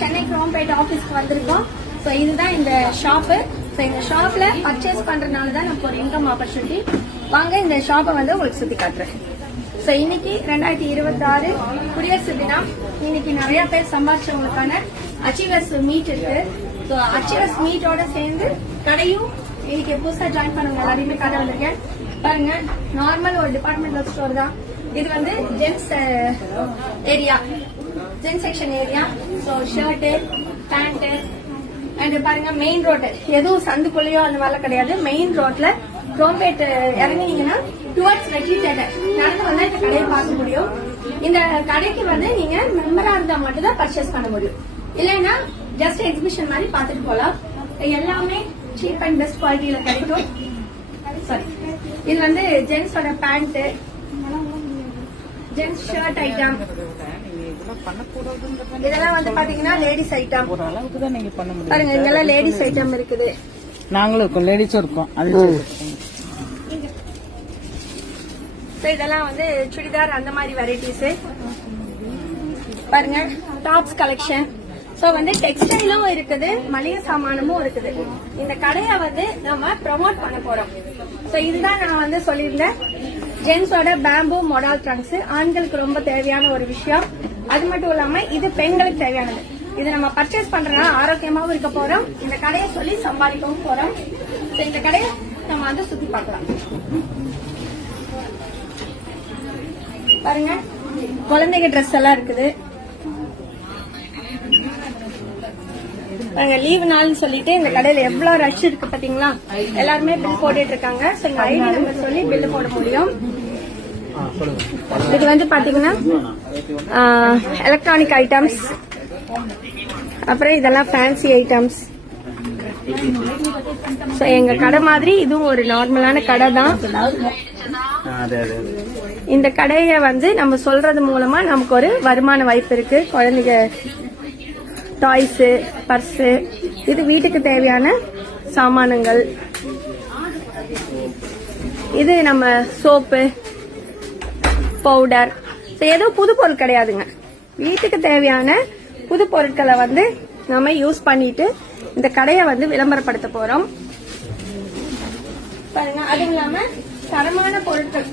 சென்னை குரோம்பேட் ஆபீஸ்க்கு வந்திருக்கோம். ஸோ இதுதான் இந்த ஷாப்பு. ஸோ இந்த ஷாப்ல பர்ச்சேஸ் பண்றதுனால தான் நமக்கு ஒரு இன்கம் ஆப்பர்ச்சுனிட்டி. வாங்க இந்த ஷாப்பை வந்து உங்களுக்கு சுத்தி காட்டுறேன். ஸோ இன்னைக்கு 2026 குடியரசு தினம். இன்னைக்கு நிறைய பேர் சம்பாதிச்சவங்களுக்கான அச்சீவர்ஸ் மீட் இருக்கு. ஸோ அச்சீவர்ஸ் மீட்டோட சேர்ந்து கடையும் இன்னைக்கு புதுசா ஜாயின் பண்ணவங்க எல்லாரையுமே கடை வந்திருக்கேன். பாருங்க, நார்மல் ஒரு டிபார்ட்மெண்டல் ஸ்டோர் தான். இது வந்து gents area, gents section area. So shirt, pant and பாருங்க மெயின் ரோடு, எதுவும் சந்துக்குள்ளேயோ அந்த மாதிரிலாம் கிடையாது. மெயின் ரோட்ல குரோம்பேட் இறங்கினீங்கன்னா டுவர்ட்ஸ் வெற்றி தேட்டர் நடந்து வந்தா இந்த கடையை பார்க்க முடியும். இந்த கடைக்கு வந்து நீங்க மெம்பரா இருந்தா மட்டும் தான் பர்ச்சேஸ் பண்ண முடியும். இல்லைன்னா ஜஸ்ட் எக்ஸிபிஷன் மாதிரி பார்த்துட்டு போலாம். எல்லாமே சீப் அண்ட் பெஸ்ட் குவாலிட்டியில கிடைக்கும். சாரி, இது வந்து ஜென்ஸோட பேண்ட், ஜென்ஸ் ஷர்ட் ஐட்டம், இதெல்லாம் வந்து பாத்தீங்கன்னா லேடிஸ் ஐட்டம். பாருங்க, இங்கெல்லாம் லேடிஸ் ஐட்டம் இருக்குது. நாங்களும் இருக்கோம், லேடிஸும் இருக்கோம். இதெல்லாம் வந்து சுடிதார் அந்த மாதிரி வெரைட்டிஸ். பாருங்க, டாப்ஸ் கலெக்ஷன். சோ வந்து டெக்ஸ்டைலும் இருக்குது, மளிகை சாமானமும் இருக்குது. இந்த கடையை வந்து நம்ம ப்ரமோட் பண்ண போறோம். சோ இதுதான் நான் வந்து சொல்லியிருந்தேன், ஜென்ஸோட பேம்பு மொடால் ட்ரங்க்ஸ். ஆண்களுக்கு ரொம்ப தேவையான ஒரு விஷயம். அது மட்டும் இல்லாம இது பெண்களுக்கு தேவையானது. இது நம்ம பர்ச்சேஸ் பண்றதுனால ஆரோக்கியமாவும் இருக்க போறோம், இந்த கடையை சொல்லி சம்பாதிக்கவும் போறோம். இந்த கடையை நம்ம வந்து சுத்தி பார்க்கலாம். பாருங்க, குழந்தைங்க ட்ரெஸ் எல்லாம் இருக்குது. பாருங்க, லீவ் நாள்னு சொல்லிட்டு இந்த கடையில எவ்வளவு ரஷ் இருக்கு பாத்தீங்களா. எல்லாருமே பில் போட்டுட்டு இருக்காங்க. சோ இங்க ஐடி நம்பர் சொல்லி பில் போட முடியும். இது வந்து பாத்தீங்கன்னா எலக்ட்ரானிக் ஐட்டம்ஸ், அப்புறம் இதெல்லாம் ஃபேன்சி ஐட்டம்ஸ். சோ எங்க கடை மாதிரி இதுவும் ஒரு நார்மலான கடை தான். இந்த கடையை வந்து நம்ம சொல்றது மூலமா நமக்கு ஒரு வருமான வாய்ப்பு இருக்கு. குழந்தைங்க டாய்ஸ், பர்ஸ், இது வீட்டுக்கு தேவையான சாமானங்கள். இது நம்ம சோப்பு, பவுடர், ஏதோ புது பொருள் கிடையாதுங்க. வீட்டுக்கு தேவையான புது பொருட்களை வந்து நம்ம யூஸ் பண்ணிட்டு இந்த கடையை வந்து விளம்பரப்படுத்த போறோம். பாருங்க, அதுவும் இல்லாம தரமான பொருட்கள்,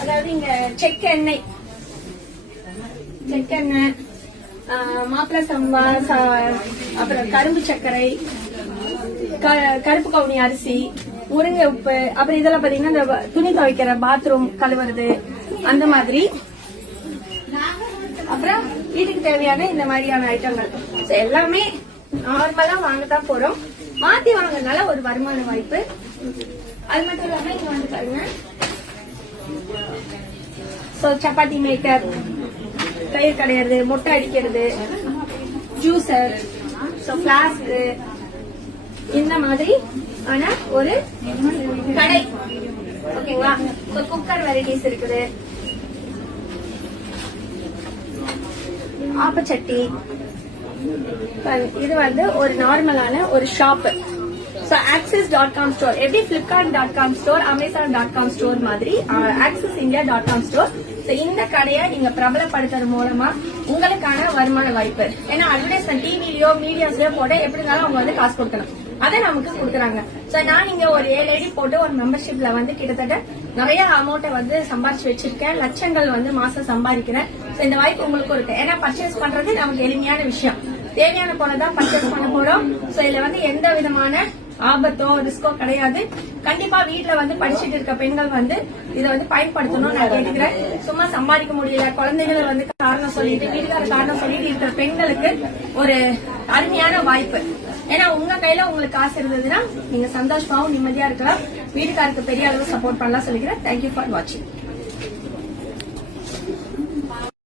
அதாவது இங்க செக்கெண்ணெய், மாப்பிள சம்பா, அப்புறம் கரும்பு சர்க்கரை, கருப்பு கவுனி அரிசி, முருங்கை உப்பு, அப்புறம் இதெல்லாம் பாத்தீங்கன்னா இந்த துணி துவைக்கிற பாத்ரூம் கழுவுறது அந்த மாதிரி. அப்புறம் வீட்டுக்கு தேவையான இந்த மாதிரியான ஐட்டங்கள் எல்லாமே நார்மலா வாங்கத்தான் போறோம். மாத்தி வாங்கறதுனால ஒரு வருமான வாய்ப்பு. அது மட்டும் இல்லாம இங்க வந்து பாருங்க, சப்பாத்தி மேக்கர், தயிர் கடையிறது, முட்டை அடிக்கிறது, ஜூசர், பிளாஸ்க், இந்த மாதிரி ஆனா ஒரு கடை. ஓகேங்களா. குக்கர் வெரைட்டிஸ் இருக்குது, ஆப்பச்சட்டி. இது வந்து ஒரு நார்மலான ஒரு ஷாப். access.com ஸ்டோர், எப்படி flipkart.com ஸ்டோர், amazon.com ஸ்டோர் மாதிரி accessindia.com ஸ்டோர். இந்த கடையை நீங்க பிரபலப்படுத்துறது மூலமா உங்களுக்கான வருமான வாய்ப்பு. ஏன்னா அட்வர்டைஸ்மெண்ட் டிவிலயோ மீடியாஸ்லயோ போட்டு எப்படி இருந்தாலும் அவங்க வந்து காசு கொடுக்கணும், அதை நமக்கு கொடுக்குறாங்க. நான் இங்க ஒரு 7 ஐடி போட்டு ஒரு மெம்பர்ஷிப்ல வந்து கிட்டத்தட்ட நிறைய அமௌண்ட்டை வந்து சம்பாதிச்சு வச்சிருக்கேன். லட்சங்கள் வந்து மாசம் சம்பாதிக்கிறேன். இந்த வாய்ப்பு உங்களுக்கு இருக்கு. ஏன்னா பர்ச்சேஸ் பண்றது நமக்கு எளிமையான விஷயம். தேவையான பொருளை தான் பர்ச்சேஸ் பண்ண போறோம். இதுல வந்து எந்த விதமான ஆபத்தோ ரிஸ்கோ கிடையாது. கண்டிப்பா வீட்டுல வந்து படிச்சுட்டு இருக்க பெண்கள் வந்து இதை வந்து பயன்படுத்தணும் நான் கேட்டுக்கிறேன். சும்மா சம்பாதிக்க முடியல, குழந்தைகளை வந்து காரணம் சொல்லிட்டு, வீட்டுக்கார காரணம் சொல்லிட்டு இருக்கிற பெண்களுக்கு ஒரு அருமையான வாய்ப்பு. ஏன்னா உங்க கையில உங்களுக்கு காசு இருந்ததுன்னா நீங்க சந்தோஷமாவும் நிம்மதியா இருக்கலாம். வீட்டுக்காருக்கு பெரிய அளவு சப்போர்ட் பண்ணலாம் சொல்லிக்கிறேன். தேங்க்யூ ஃபார் வாட்சிங்.